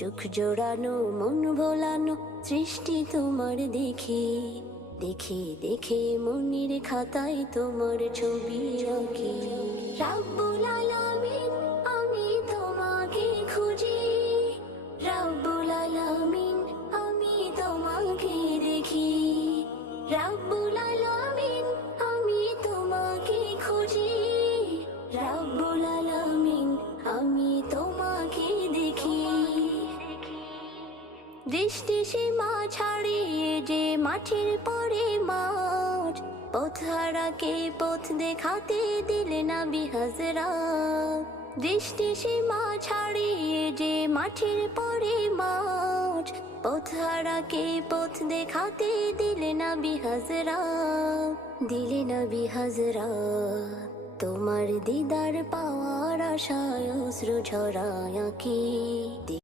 চোখ জোড়ানো মন ভোলানো সৃষ্টি তোমার দেখে, দেখে দেখে মনের খাতায় তোমার ছবি আঁকি। রাব্বুল আলামিন আমি তোমাকে খুঁজি, রাব্বুল আলামিন আমি তোমাকে দেখি, রাব্বুল আলামিন আমি তোমাকে খুঁজি, রাব্বুল আলামিন আমি তোমাকে দেখি। দৃষ্টি সীমা ছাড়িয়ে যে মাঠের পরে মাঠ, পথহারাকে পথ দেখাতে দিলে নবী হযরত। দৃষ্টি সীমা ছাড়িয়ে যে মাঠের পরে মাঠ, পথহারাকে পথ দেখাতে দিলে নবী হযরত, দিলে নবী হযরত। তোমার দিদার পাওয়ার আশায় অশ্রু ঝরায় আঁকি।